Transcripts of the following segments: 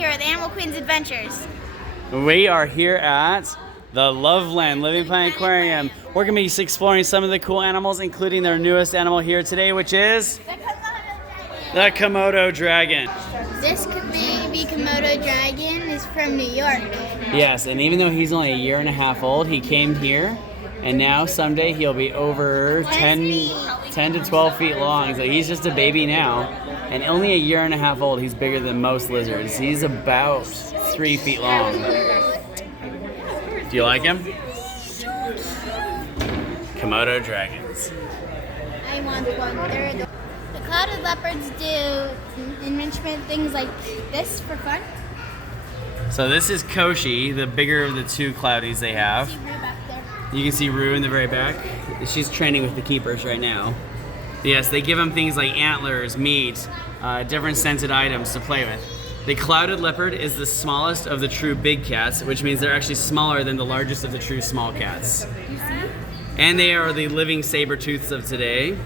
here at Animal Queen's Adventures. We are here at the Loveland Living Planet Aquarium. We're going to be exploring some of the cool animals, including their newest animal here today, which is the Kamodo Dragon. This baby Kamodo Dragon is from New York. Yes, and even though he's only a year and a half old, he came here, and now someday he'll be over 10 to 12 feet long. So he's just a baby now, and only a year and a half old. He's bigger than most lizards. He's about 3 feet long. Do you like him? Komodo dragons. I want one. The clouded leopards do enrichment things like this for fun. So this is Koshi, the bigger of the two cloudies they have. You can see Rue in the very back. She's training with the keepers right now. Yes, they give them things like antlers, meat, different scented items to play with. The clouded leopard is the smallest of the true big cats, which means they're actually smaller than the largest of the true small cats. And they are the living saber-tooths of today.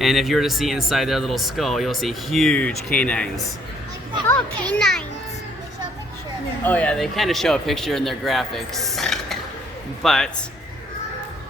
And if you were to see inside their little skull, you'll see huge canines. Oh, canines. Oh yeah, they kind of show a picture in their graphics. But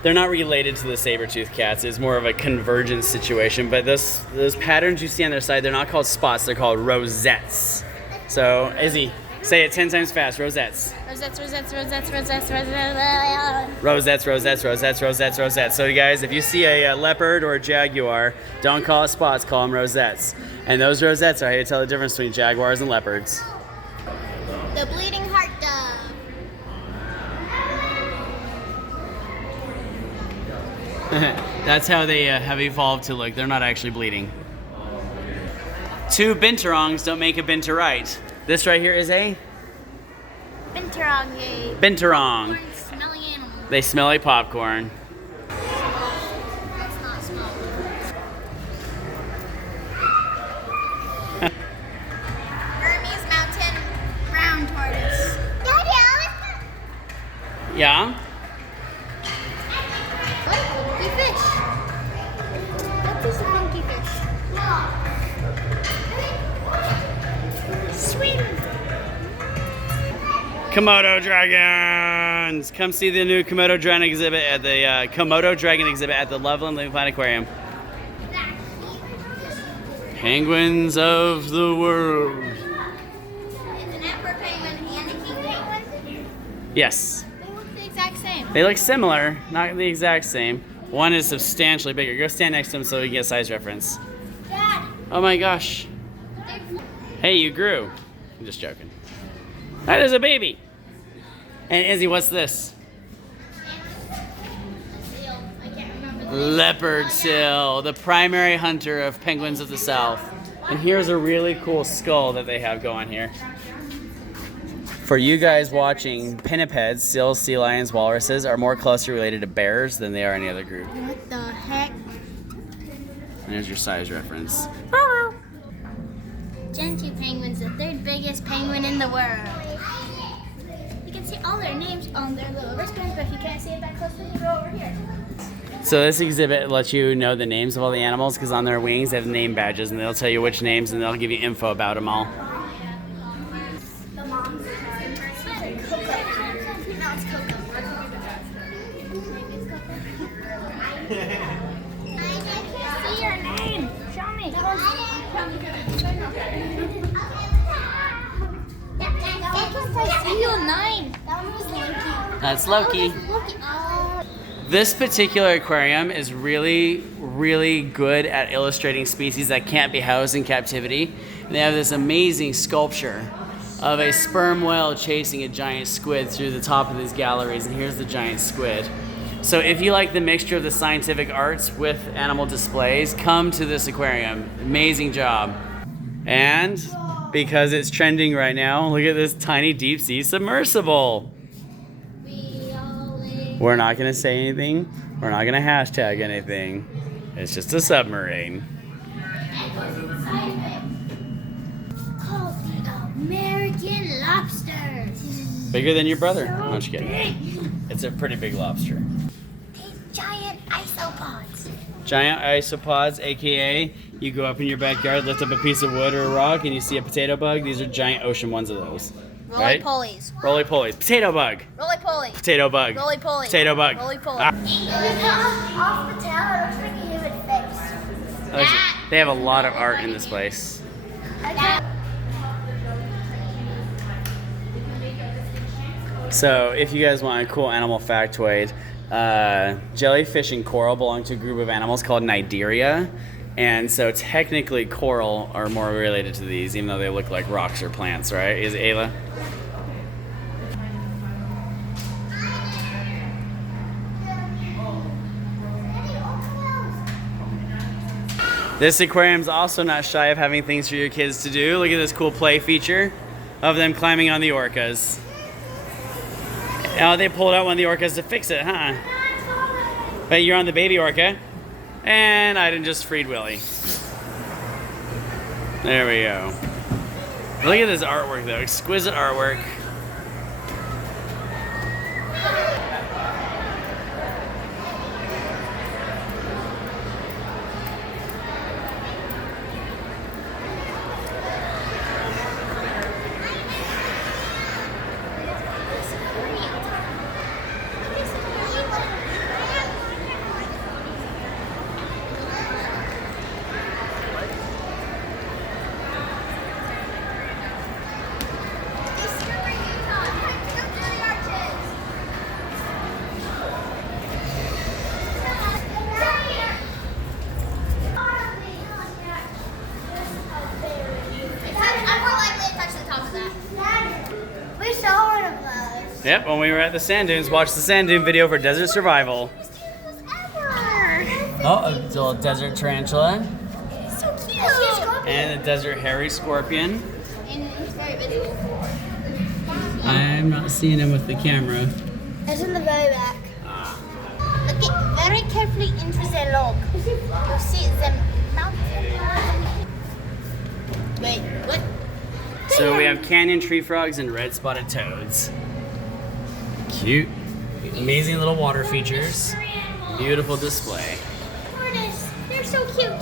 they're not related to the saber-toothed cats. It's more of a convergence situation. But those patterns you see on their side, they're not called spots, they're called rosettes. So, Izzy, say it 10 times fast. Rosettes. Rosettes, rosettes, rosettes, rosettes, rosettes. Rosettes, rosettes, rosettes, rosettes, rosettes. So, you guys, if you see a leopard or a jaguar, don't call it spots, call them rosettes. And those rosettes are how you tell the difference between jaguars and leopards. The bleeding heart dove. That's how they have evolved to look. They're not actually bleeding. Two binturongs don't make a binturite. This right here is a Binturong. binturong. Smelling animal. They smell like popcorn. That's not small. Burmese mountain brown tortoise. Yeah? Funky fish. What is a funky fish? Sweet. Komodo dragons! Come see the new Komodo Dragon exhibit at the Loveland Living Planet Aquarium. Penguins of the world. It's an emperor penguin and a king penguin. Yes. They look the exact same. They look similar, not the exact same. One is substantially bigger. Go stand next to him so we can get a size reference. Dad. Oh my gosh. Hey, you grew. I'm just joking. That is a baby. And Izzy, what's this? I can't remember the Leopard seal, the primary hunter of penguins of the south. And here's a really cool skull that they have going here. For you guys watching, pinnipeds, seals, sea lions, walruses are more closely related to bears than they are any other group. What the heck? And there's your size reference. Gentoo penguin's the third biggest penguin in the world. You can see all their names on their little wristbands, but if you can't see it that closely, you go over here. So this exhibit lets you know the names of all the animals because on their wings they have name badges and they'll tell you which names and they'll give you info about them all. The mom's Coco. No, it's Coco. I see your name. Show me. I see your name. That one was Loki. That's Loki. Loki. This particular aquarium is really good at illustrating species that can't be housed in captivity. And they have this amazing sculpture of a sperm whale chasing a giant squid through the top of these galleries, and here's the giant squid. So if you like the mixture of the scientific arts with animal displays, come to this aquarium. Amazing job. And because it's trending right now, look at this tiny deep sea submersible. We're not gonna say anything. We're not gonna hashtag anything. It's just a submarine. Called the American lobster. Bigger than your brother. No, I'm just kidding. It's a pretty big lobster. Giant isopods. Giant isopods, aka You go up in your backyard, lift up a piece of wood or a rock, and you see a potato bug. These are giant ocean ones of those. Right? Roly-polies. Roly-polies. Potato bug. Roly-poly. Potato bug. Roly-poly. Potato bug. Roly-poly. Ah. Off the tail, it looks like a human face. They have a lot of art in this place. So, if you guys want a cool animal factoid, jellyfish and coral belong to a group of animals called Cnidaria. And so, technically, coral are more related to these, even though they look like rocks or plants, right? Is it, Ayla? This aquarium's also not shy of having things for your kids to do. Look at this cool play feature of them climbing on the orcas. Oh, they pulled out one of the orcas to fix it, huh? But you're on the baby orca. And I didn't just freed Willie. There we go. Look at this artwork though, exquisite artwork. Yep, when we were at the sand dunes, watched the sand dune video for desert survival. Oh, a little desert tarantula. So cute. And a desert hairy scorpion. And it's very visible. I'm not seeing him with the camera. It's in the very back. Look very carefully into the log. You see the mountain. Wait, what? So we have canyon tree frogs and red spotted toads. Cute. Amazing little water features. Beautiful display. They're so cute.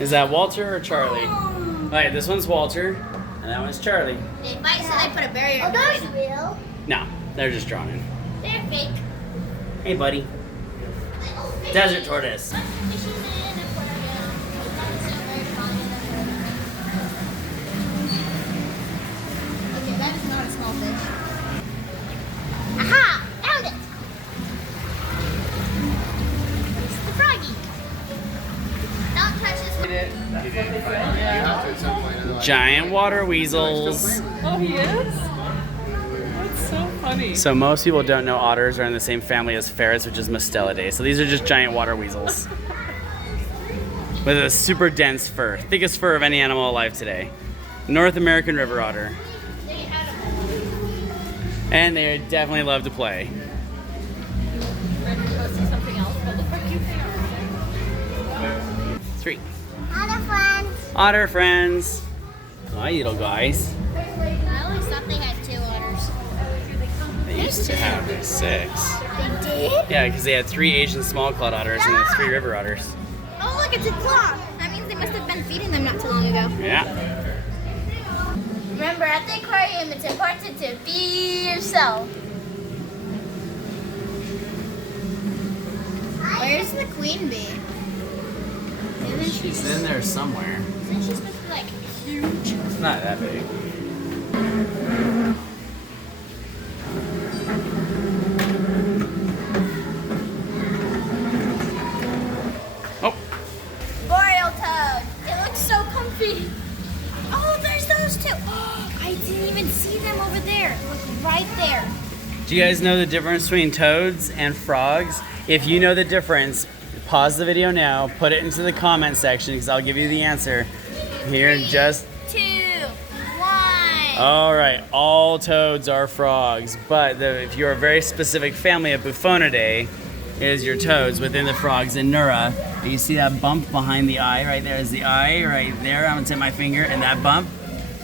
Is that Walter or Charlie? Alright, this one's Walter, and that one's Charlie. They fight, so they put a barrier. Oh, that's real. No, they're just drawn in. They're fake. Hey, buddy. Desert tortoise. Okay, that is not a small fish. Aha! Found it! It's the froggy. Don't touch this one. Giant water weasels. Oh, he is? That's so funny. So most people don't know otters are in the same family as ferrets, which is Mustelidae. So these are just giant water weasels. With a super dense fur. Thickest fur of any animal alive today. North American river otter. And they definitely love to play. Ready to go see something else, but look how cute they are. 3. Otter friends. Otter friends. Hi, little guys. I always thought they had 2 otters. They used to have 6. They did? Yeah, because they had 3 Asian small-clawed otters and then 3 river otters. Oh, look, it's a claw. That means they must have been feeding them not too long ago. Yeah. Remember, at the aquarium, it's important to feed yourself. Where's the queen bee? She's in there somewhere. Isn't she supposed to be like huge? It's not that big. Oh. Boreal toad. It looks so comfy. Oh, there's those 2. I didn't even see them over there. Look right there. Do you guys know the difference between toads and frogs? If you know the difference, pause the video now, put it into the comment section because I'll give you the answer here in just 2, 1. All right, all toads are frogs, but if you're a very specific family of Bufonidae, is your toads within the frogs in Neura. You see that bump behind the eye? Right there is the eye, right there. I'm gonna take my finger, and that bump,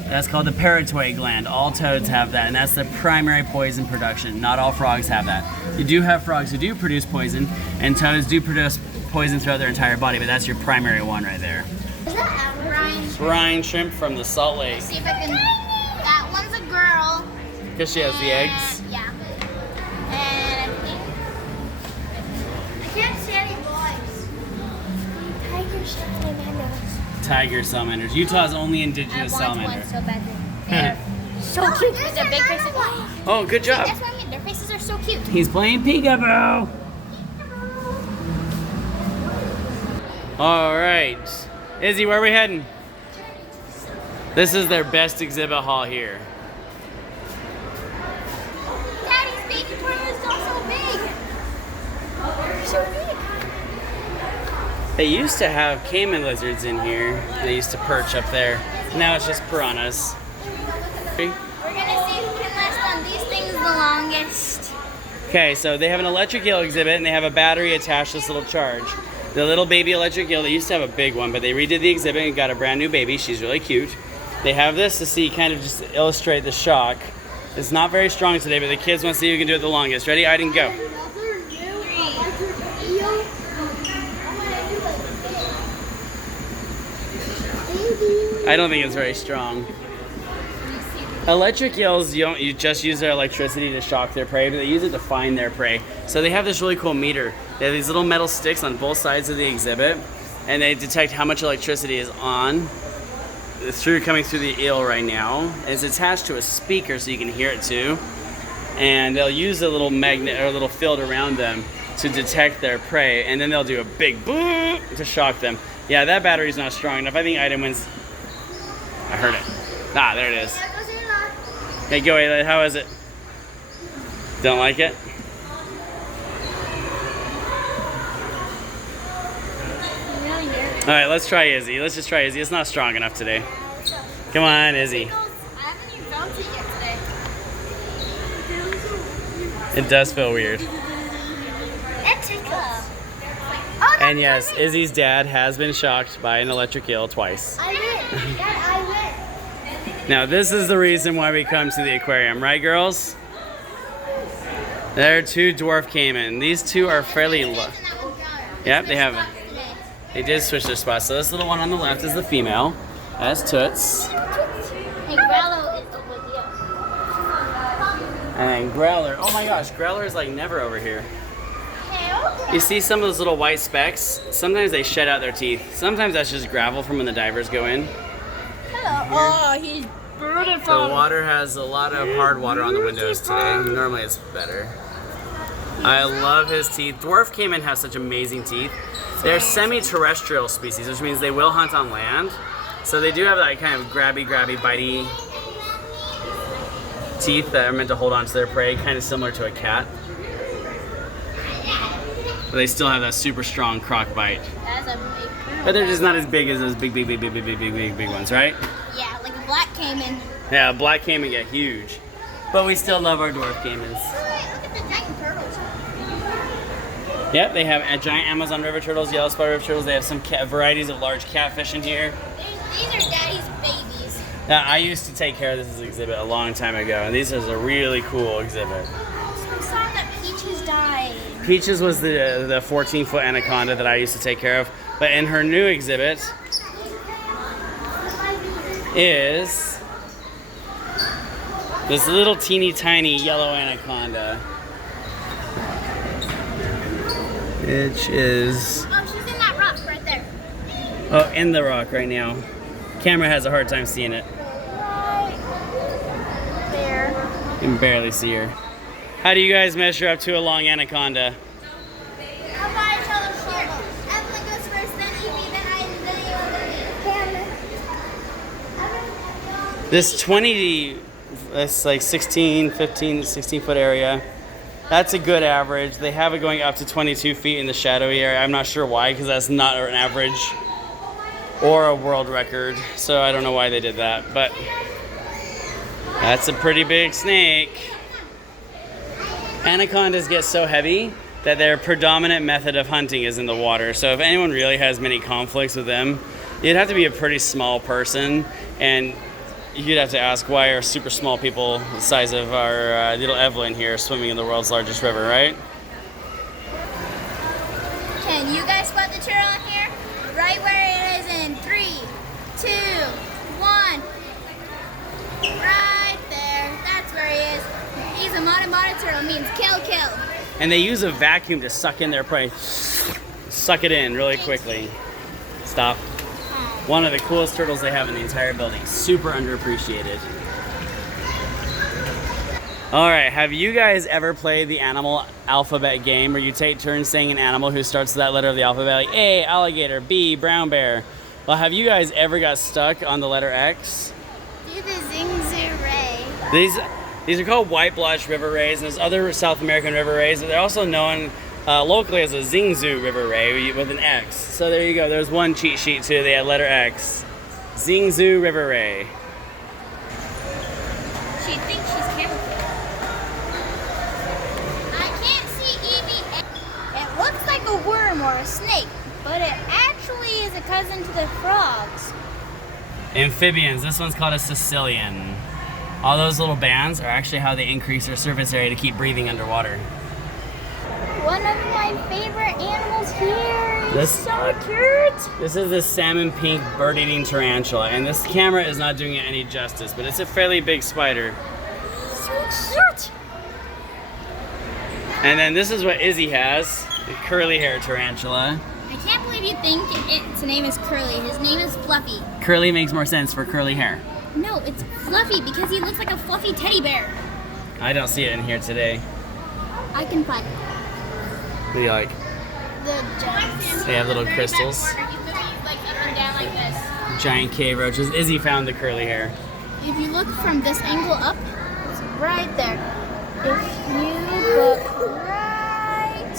that's called the parotoid gland. All toads have that, and that's the primary poison production. Not all frogs have that. You do have frogs who do produce poison, and toads do produce poison throughout their entire body, but that's your primary one right there. Is that brine? Brine shrimp from the Salt Lake. Let's see if I can. That one's a girl. Because she has the eggs. Yeah. And I can't see any boys. Tiger salamanders. Tiger salamanders. Utah's only indigenous I want salamander. one so badly. They're so cute with their big faces. Oh, good job. That's what I mean. Their faces are so cute. He's playing peekaboo. All right. Izzy, where are we heading? This is their best exhibit hall here. Daddy's baby turtles are so big. They're so big. They used to have cayman lizards in here. They used to perch up there. Now it's just piranhas. We're gonna see who can last on these things the longest. Okay, so they have an electric eel exhibit and they have a battery attached to this little charge. The little baby electric eel, they used to have a big one, but they redid the exhibit and got a brand new baby. She's really cute. They have this to see, kind of just illustrate the shock. It's not very strong today, but the kids want to see who can do it the longest. Ready? Aiden, go. I don't think it's very strong. Electric eels, you just use their electricity to shock their prey, but they use it to find their prey. So they have this really cool meter. They have these little metal sticks on both sides of the exhibit, and they detect how much electricity is on coming through the eel right now. And it's attached to a speaker so you can hear it too. And they'll use a little magnet or a little field around them to detect their prey, and then they'll do a big boom to shock them. Yeah, that battery's not strong enough. I think Ida wins. I heard it. Ah, there it is. Hey, go Ayla, how is it? Don't like it? All right, let's try Izzy. Let's just try Izzy. It's not strong enough today. Come on, Izzy. I haven't even felt it yet today. It does feel weird. It tickles. And yes, Izzy's dad has been shocked by an electric eel twice. I win. Dad, I win. Now, this is the reason why we come to the aquarium, right, girls? There are two dwarf cayman. These two are fairly low. Yep, they have it. They did switch their spots. So this little one on the left is the female. That's Toots. And Growler is over here. And then Growler. Oh my gosh, Growler is like never over here. You see some of those little white specks? Sometimes they shed out their teeth. Sometimes that's just gravel from when the divers go in. Hello. Oh, he's beautiful. The water has a lot of hard water on the windows today. Normally it's better. I love his teeth. Dwarf cayman have such amazing teeth. They're semi-terrestrial species, which means they will hunt on land. So they do have that kind of grabby, bitey teeth that are meant to hold on to their prey, kind of similar to a cat. But they still have that super strong croc bite. That's a big. But they're just not as big as those big ones, right? Yeah, like a black cayman. Yeah, black cayman get huge. But we still love our dwarf caymans. Look at the giant turtles. Yep, they have giant Amazon river turtles, yellow spot river turtles. They have some varieties of large catfish in here. These are Daddy's babies. Now, I used to take care of this exhibit a long time ago, and this is a really cool exhibit. I saw that Peaches died. Peaches was the 14-foot anaconda that I used to take care of, but in her new exhibit is this little teeny tiny yellow anaconda, which is Oh, she's in that rock right there. in the rock right now. Camera has a hard time seeing it. Right there. You can barely see her. How do you guys measure up to a long anaconda? How about I tell them here? Evelyn goes first, then Evie, then I, then you. This 20, that's like 16 foot area. That's a good average. They have it going up to 22 feet in the shadowy area. I'm not sure why, because that's not an average or a world record. So I don't know why they did that, but that's a pretty big snake. Anacondas get so heavy that their predominant method of hunting is in the water. So if anyone really has many conflicts with them, you'd have to be a pretty small person, and you'd have to ask, why are super small people the size of our little Evelyn here swimming in the world's largest river, right? Can you guys spot the turtle here? Right where it is in 3, 2, 1. Right there. That's where he is. He's a mono turtle, means kill, kill. And they use a vacuum to suck in their prey. Suck it in really quickly. Stop. One of the coolest turtles they have in the entire building. Super underappreciated. All right, have you guys ever played the animal alphabet game where you take turns saying an animal who starts with that letter of the alphabet, like A, alligator, B, brown bear? Well, have you guys ever got stuck on the letter X? Do the zing-zoo ray. These are called white blotch river rays, and there's other South American river rays. They're also known locally as a Zingzoo river ray with an X. So there you go. There's one cheat sheet too. They had letter X. Zingzoo river ray. She thinks she's camouflaged. I can't see Evie. It looks like a worm or a snake, but it actually is a cousin to the frogs. Amphibians. This one's called a Sicilian. All those little bands are actually how they increase their surface area to keep breathing underwater. One of my favorite animals here. He's so cute. This is the salmon pink bird-eating tarantula, and this camera is not doing it any justice, but it's a fairly big spider. So cute. And then this is what Izzy has, the curly hair tarantula. I can't believe you think its name is Curly. His name is Fluffy. Curly makes more sense for curly hair. No, it's Fluffy because he looks like a fluffy teddy bear. I don't see it in here today. I can find it. What do you like? The giants. They have little crystals. Like up and down like this. Giant cave roaches. Izzy found the curly hair. If you look from this angle up, it's right there. If you look right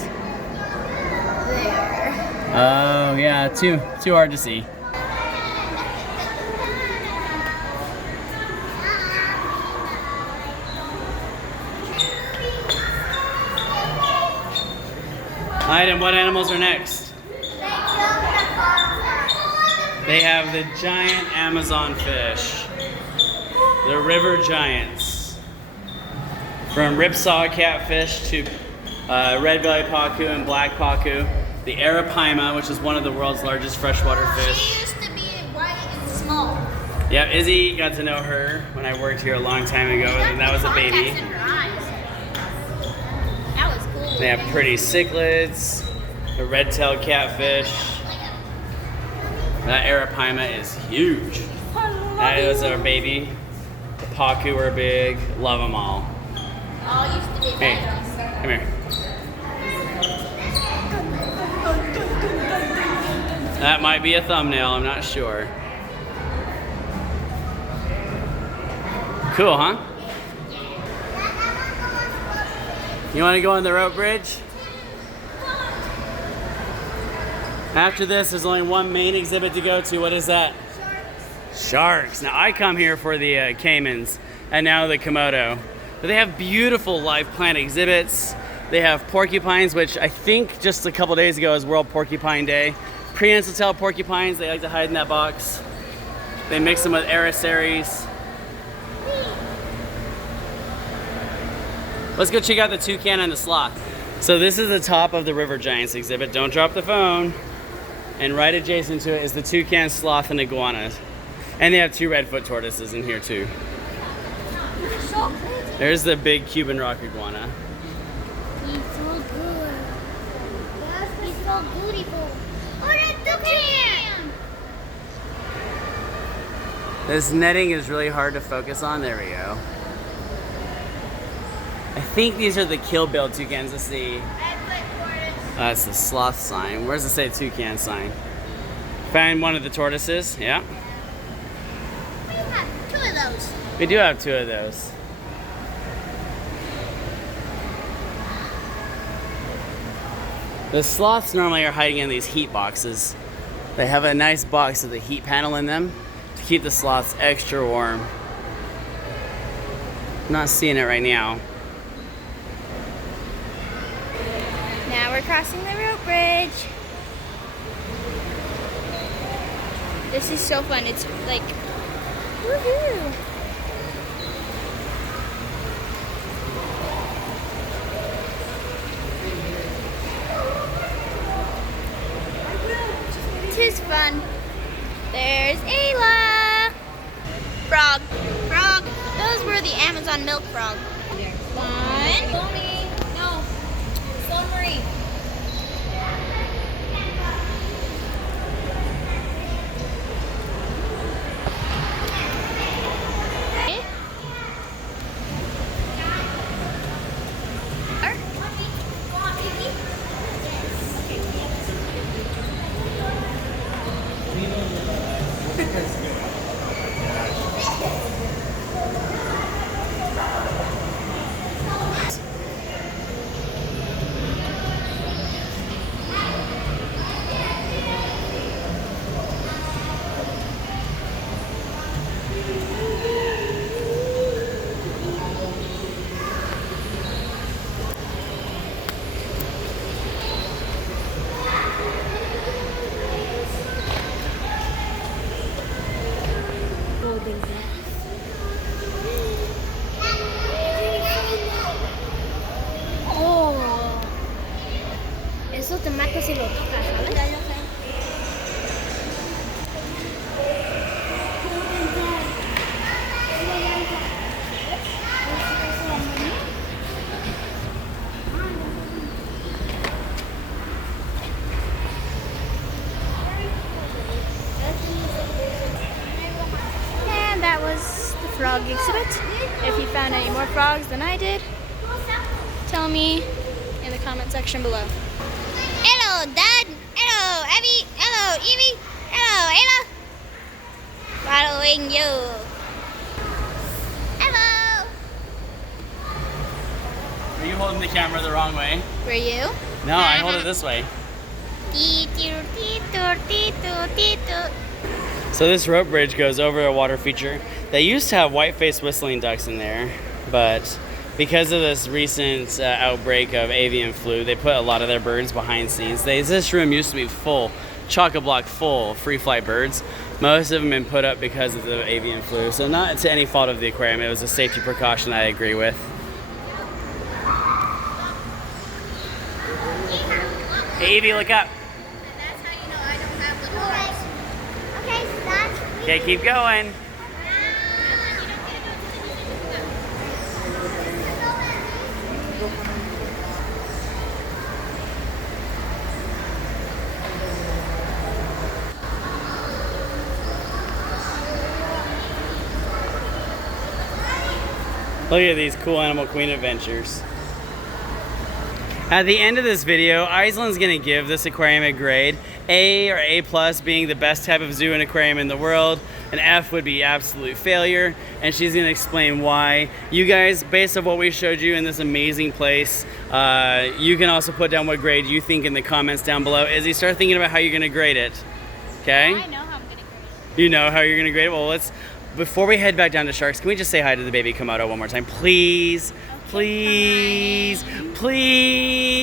there. Oh yeah, too hard to see. Alright, and what animals are next? They have the giant Amazon fish. The river giants. From ripsaw catfish to red belly pacu and black pacu. The arapaima, which is one of the world's largest freshwater fish. She used to be white and small. Yeah, Izzy got to know her when I worked here a long time ago, and that was a baby. In her eyes. That was cool. They have pretty cichlids, the red-tailed catfish. That arapaima is huge. That was our baby. The pacu are big. Love them all. All used to be Hey, babies. come here. That might be a thumbnail, I'm not sure. Cool, huh? You want to go on the rope bridge? After this, there's only one main exhibit to go to. What is that? Sharks. Now, I come here for the caimans and now the Komodo. But they have beautiful live plant exhibits. They have porcupines, which I think just a couple days ago was World Porcupine Day. Prehensile tail porcupines, they like to hide in that box. They mix them with arisaries. Let's go check out the toucan and the sloth. So this is the top of the River Giants exhibit. Don't drop the phone. And right adjacent to it is the toucan, sloth, and iguanas. And they have 2 redfoot tortoises in here too. So There's the big Cuban rock iguana. he's so good. He's so beautiful. Oh, that's the toucan! This netting is really hard to focus on. There we go. I think these are the Kill Bill toucans. Let's see. That's the sloth sign. Where's it say toucan sign? Find one of the tortoises. Yeah. We have 2 of those. We do have 2 of those. The sloths normally are hiding in these heat boxes. They have a nice box with a heat panel in them to keep the sloths extra warm. Not seeing it right now. Now we're crossing the rope bridge. This is so fun. It's like, woohoo! It is fun. There's a lot. on milk frog. One. Slow-me. No. Slow Marie. Oh. Eso te mata si lo tocas, ¿sabes? And that was the frog exhibit. If you found any more frogs than I did, tell me in the comment section below. Hello, Dad. Hello, Abby. Hello, Evie. Hello, Ayla. Following you. Hello. Are you holding the camera the wrong way? Were you? No, I hold it this way. So this rope bridge goes over a water feature. They used to have white-faced whistling ducks in there, but because of this recent outbreak of avian flu, they put a lot of their birds behind scenes. This room used to be full, chock-a-block full of free-flight birds. Most of them have been put up because of the avian flu, so not to any fault of the aquarium. It was a safety precaution I agree with. Hey, Evie, look up. That's how you know I don't have the doors. Okay, so that's... Okay, keep going. Look at these cool Animal Queen adventures. At the end of this video, Iceland's gonna give this aquarium a grade. A or A+ being the best type of zoo and aquarium in the world. An F would be absolute failure, and she's gonna explain why. You guys, based on what we showed you in this amazing place, you can also put down what grade you think in the comments down below. Izzy, start thinking about how you're gonna grade it, okay? I know how I'm gonna grade it. You know how you're gonna grade it? Well, before we head back down to sharks, can we just say hi to the baby Komodo one more time? Please, please, please.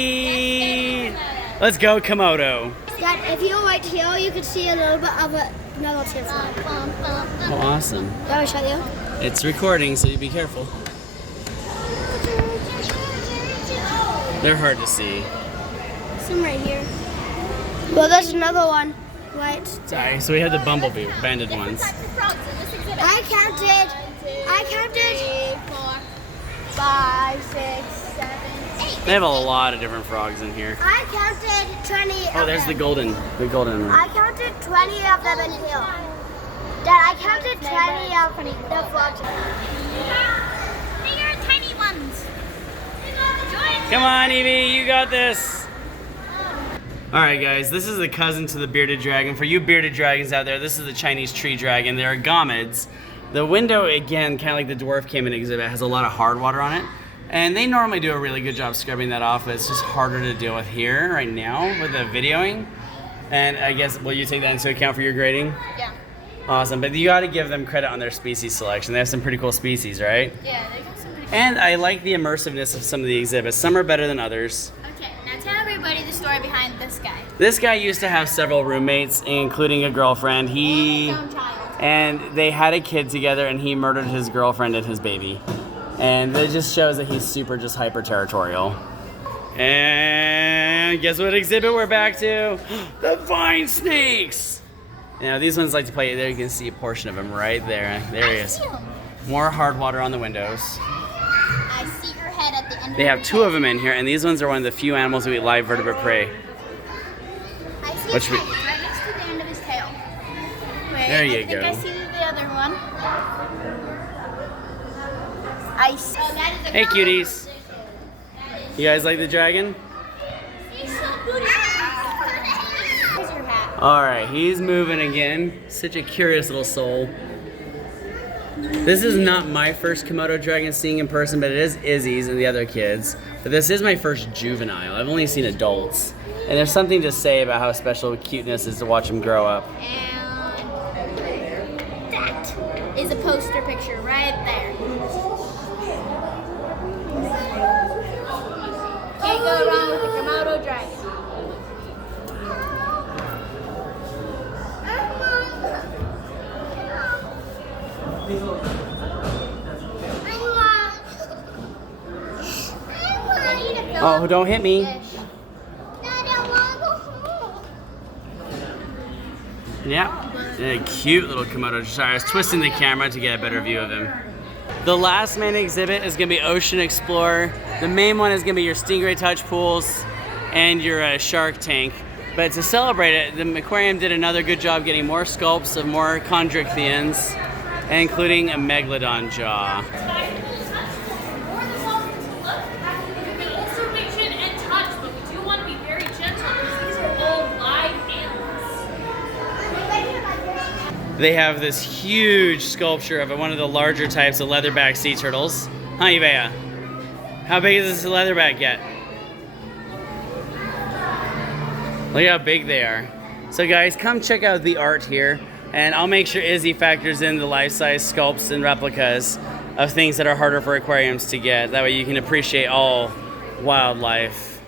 Let's go, Komodo. Dad, if you wait here, you can see a little bit of another tip. Oh, awesome. Let me show you. It's recording, so you be careful. They're hard to see. Some right here. Well, there's another one. Right. Sorry, so we had the bumblebee banded ones. I counted 4, 5, 6, 7, 8. They have a lot of different frogs in here. I counted 20. Oh, there's the golden one. I counted 20 of them in here. Dad, I counted 20 of the frogs. They are tiny ones. Come on, Evie, you got this. All right, guys, this is the cousin to the bearded dragon. For you bearded dragons out there, this is the Chinese tree dragon. They're gommids. The window, again, kind of like the dwarf cayman exhibit, has a lot of hard water on it. And they normally do a really good job scrubbing that off, but it's just harder to deal with here right now with the videoing. And I guess, will you take that into account for your grading? Yeah. Awesome, but you gotta give them credit on their species selection. They have some pretty cool species, right? Yeah, they got some pretty And I like the immersiveness of some of the exhibits. Some are better than others. Okay, now tell everybody the story behind this guy. This guy used to have several roommates, including a girlfriend. And they had a kid together, and he murdered his girlfriend and his baby. And it just shows that he's super just hyper territorial. And guess what exhibit we're back to? The vine snakes! Now these ones like to play, there you can see a portion of him right there. There he is. More hard water on the windows. I see your head at the end They of have your two of them in here, and these ones are one of the few animals who eat live vertebrate prey. I see Which his we- head. It's right next to the end of his tail. Wait, There you I think go. I see the other one. I see. Oh, that is a Hey, cuties. You guys like the dragon? He's so booty. Here's your hat. All right, he's moving again. Such a curious little soul. This is not my first Komodo dragon seeing in person, but it is Izzy's and the other kids. But this is my first juvenile. I've only seen adults. And there's something to say about how special cuteness is to watch them grow up. And that is a poster picture right there. Can't go wrong with the Kamodo Dragon. Oh, don't hit me. Yeah, a cute little Komodo. Sorry, I was twisting the camera to get a better view of him. The last main exhibit is gonna be Ocean Explorer. The main one is gonna be your stingray touch pools and your shark tank. But to celebrate it, the aquarium did another good job getting more sculpts of more chondrichthyans, including a megalodon jaw. Observation and touch, but we do want to be very gentle because these are all live animals. They have this huge sculpture of one of the larger types of leatherback sea turtles. Huh, Ivea? How big does this leatherback get? Look how big they are. So guys, come check out the art here, and I'll make sure Izzy factors in the life-size sculpts and replicas of things that are harder for aquariums to get. That way you can appreciate all wildlife.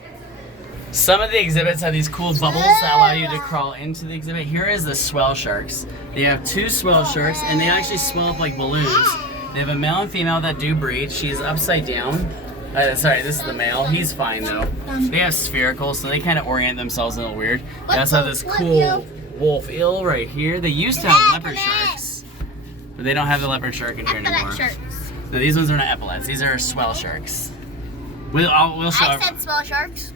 Some of the exhibits have these cool bubbles that allow you to crawl into the exhibit. Here is the swell sharks. They have two swell sharks, and they actually swell up like balloons. They have a male and female that do breed. She's upside down. Sorry, this is the male. He's fine though. They have spherical, so they kind of orient themselves a little weird. They also have this cool wolf eel right here. They used to have leopard sharks, but they don't have the leopard shark in here anymore. No, these ones are not epaulets. These are swell sharks. We'll show. I said swell sharks.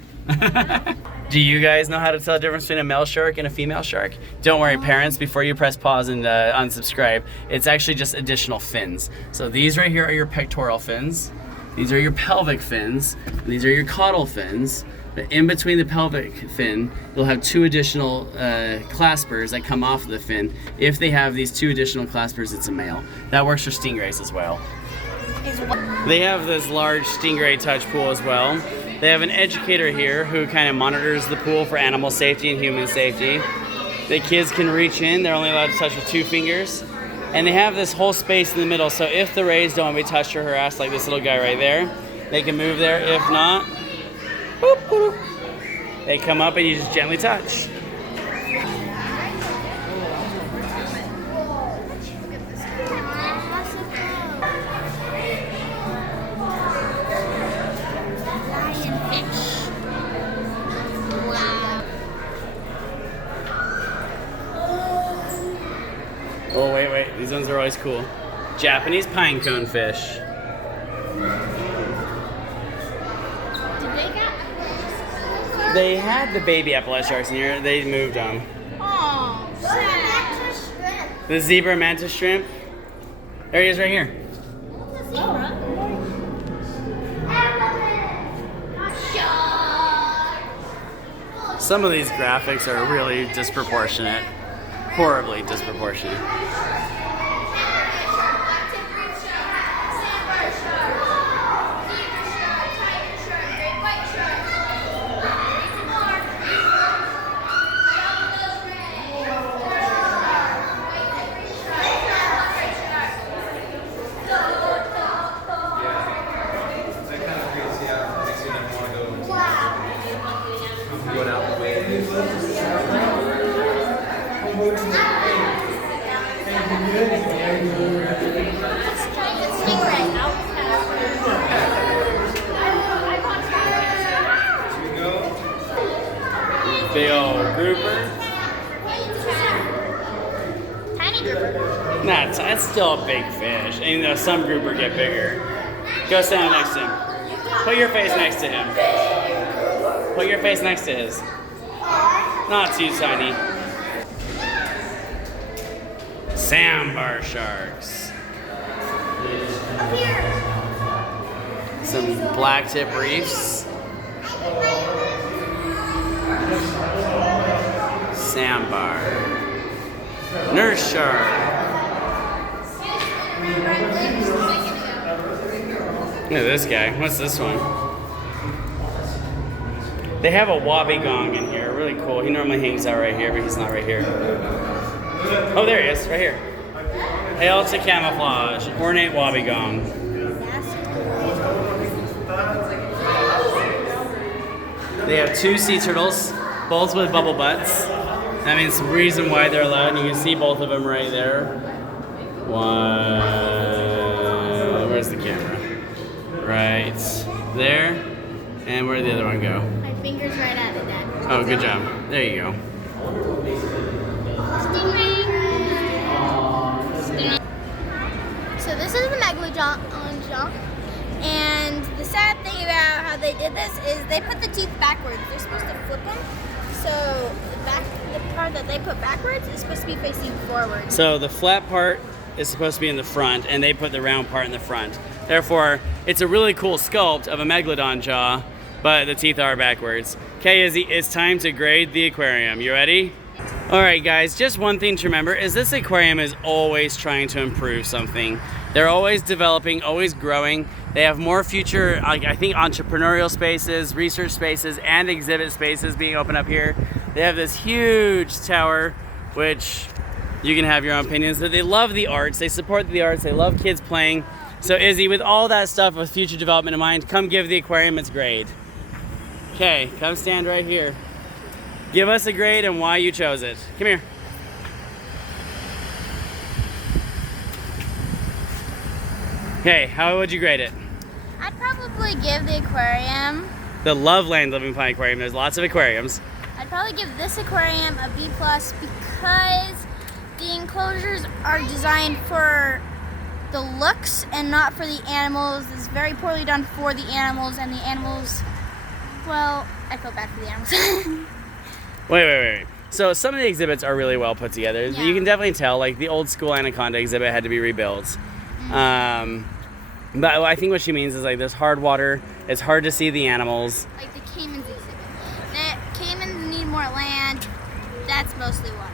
Do you guys know how to tell the difference between a male shark and a female shark? Don't worry, parents, before you press pause and unsubscribe, it's actually just additional fins. So these right here are your pectoral fins. These are your pelvic fins. And these are your caudal fins. But in between the pelvic fin, you'll have two additional claspers that come off of the fin. If they have these two additional claspers, it's a male. That works for stingrays as well. They have this large stingray touch pool as well. They have an educator here who kind of monitors the pool for animal safety and human safety. The kids can reach in. They're only allowed to touch with 2 fingers. And they have this whole space in the middle, so if the rays don't want to be touched or harassed, like this little guy right there, they can move there. If not, boop, boop, they come up and you just gently touch. Oh, wait, these ones are always cool. Japanese pine cone fish. They had the baby epaulet sharks in here. They moved them. Oh, The zebra mantis shrimp. There he is right here. Some of these graphics are really disproportionate. Horribly disproportionate. Big old grouper. Tiny grouper. Nah, that's still a big fish. And you know, some grouper get bigger. Go stand next to him. Put your face next to him. Put your face next to his. Not too tiny. Sandbar sharks. Some blacktip reefs. Sandbar. Nurse shark. Look at this guy. What's this one? They have a wobbegong in here. Really cool. He normally hangs out right here, but he's not right here. Oh, there he is. Right here. Hail to camouflage. Ornate wobbegong. They have 2 sea turtles, both with bubble butts. That means the reason why they're allowed. You can see both of them right there. One. Where's the camera? Right there. And where'd the other one go? My finger's right at it, Dad. Oh, good job. There you go. So this is the megalodon, and the sad thing about how they did this is they put the teeth backwards. They're supposed to flip them, so the part that they put backwards is supposed to be facing forward. So the flat part is supposed to be in the front, and they put the round part in the front. Therefore, it's a really cool sculpt of a megalodon jaw, but the teeth are backwards. Okay, Izzy, it's time to grade the aquarium. You ready? All right, guys, just one thing to remember is this aquarium is always trying to improve something. They're always developing, always growing. They have more future, I think, entrepreneurial spaces, research spaces, and exhibit spaces being opened up here. They have this huge tower, which you can have your own opinions. They love the arts, they support the arts, they love kids playing. So Izzy, with all that stuff with future development in mind, come give the aquarium its grade. Okay, come stand right here. Give us a grade and why you chose it. Come here. Okay, how would you grade it? I'd probably give the aquarium. The Loveland Living Planet Aquarium. There's lots of aquariums. I'd probably give this aquarium a B+ because the enclosures are designed for the looks and not for the animals. It's very poorly done for the animals, and the animals, well, I feel bad for the animals. Wait. So some of the exhibits are really well put together. Yeah. You can definitely tell, like the old school anaconda exhibit had to be rebuilt. But I think what she means is like there's hard water. It's hard to see the animals. Like the caimans exhibit. The caimans need more land. That's mostly water.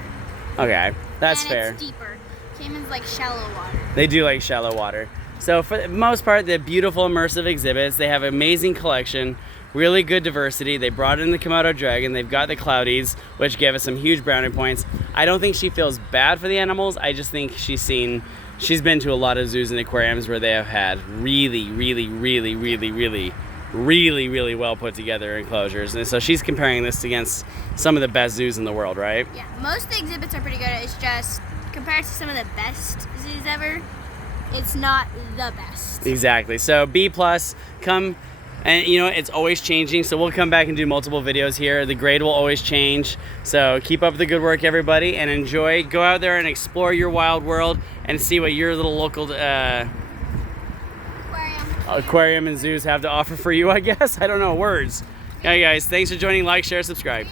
Okay, that's and fair. It's deeper. Caimans like shallow water. They do like shallow water. So for the most part, they're beautiful immersive exhibits. They have an amazing collection, really good diversity. They brought in the Kamodo Dragon. They've got the cloudies, which gave us some huge brownie points. I don't think she feels bad for the animals. I just think she's been to a lot of zoos and aquariums where they have had really well put together enclosures. And so she's comparing this against some of the best zoos in the world, right? Yeah, most of the exhibits are pretty good. It's just, compared to some of the best zoos ever, it's not the best. Exactly. So B+, come, and you know, it's always changing. So we'll come back and do multiple videos here. The grade will always change. So keep up the good work, everybody, and enjoy. Go out there and explore your wild world and see what your little local aquarium and zoos have to offer for you, I guess. I don't know, words. Yeah, guys, thanks for joining. Like, share, subscribe.